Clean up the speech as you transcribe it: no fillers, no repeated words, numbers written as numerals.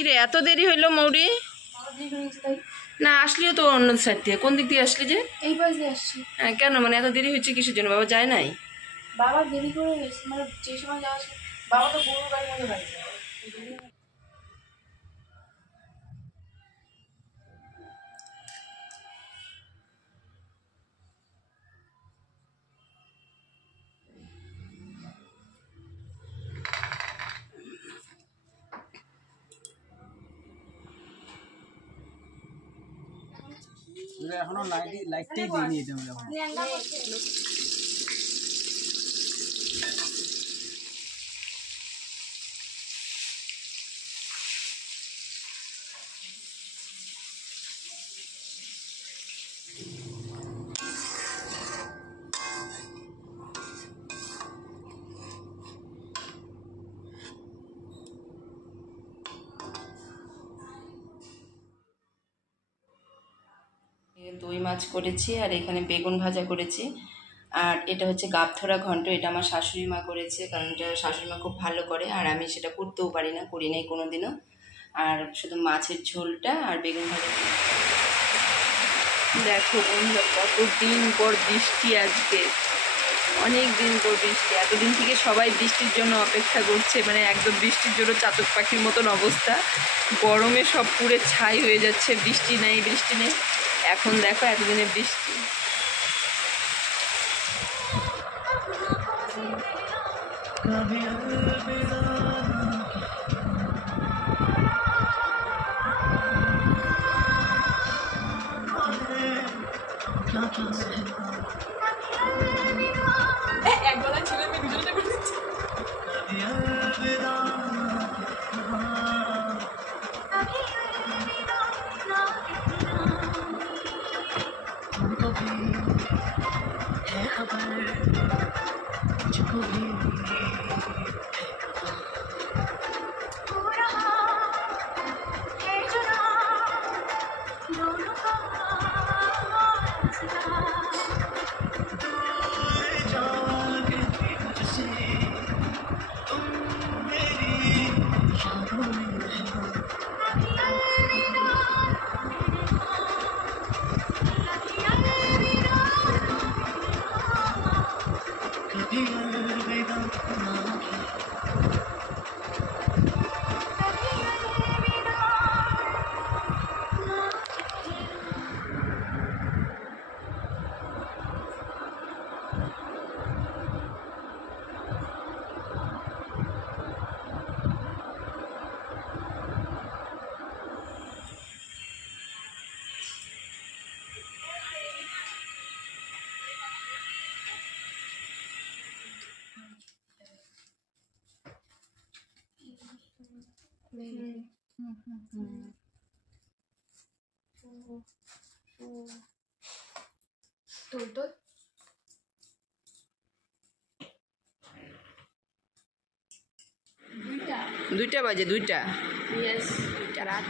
কিরে এত দেরি হইলো মৌরি? না আসলিও তো অন্য সাইড থেকে। কোন দিক দিয়ে আসলি যে? এই পাশ দিয়ে আসছি। হ্যাঁ কেন, মানে এত দেরি হচ্ছে কিসের জন্য? বাবা যায় নাই? বাবা দেরি করে গেছে, মানে যে সময় যাওয়া ছিল বাবা তো গরুর গাড়ির মধ্যে বাড়ি যায়। এখনো লাইটটাই দিয়ে নিয়ে যেতাম যখন। দই মাছ করেছি আর এখানে বেগুন ভাজা করেছি। আর এটা হচ্ছে গাবথরা ঘন্ট, এটা আমার শাশুড়ি মা করেছে, কারণ এটা শাশুড়ি মা খুব ভালো করে আর আমি সেটা করতেও পারি না, করি নাই কোনোদিনও। আর শুধু মাছের ঝোলটা আর বেগুন ভাজা। দেখো বন্ধুরা, কতদিন পর বৃষ্টি, আজকে অনেক দিন পর বৃষ্টি। এতদিন থেকে সবাই বৃষ্টির জন্য অপেক্ষা করছে, মানে একদম বৃষ্টির জন্য চাতক পাখির মতন অবস্থা। গরমে সব পুরে ছাই হয়ে যাচ্ছে, বৃষ্টি নেই বৃষ্টি নেই। এখন দেখো এতদিনের বৃষ্টি। একবেলা ছেলে মেয়ে দুজনটা করে দিচ্ছে। দুইটা বাজে, দুইটা রাত।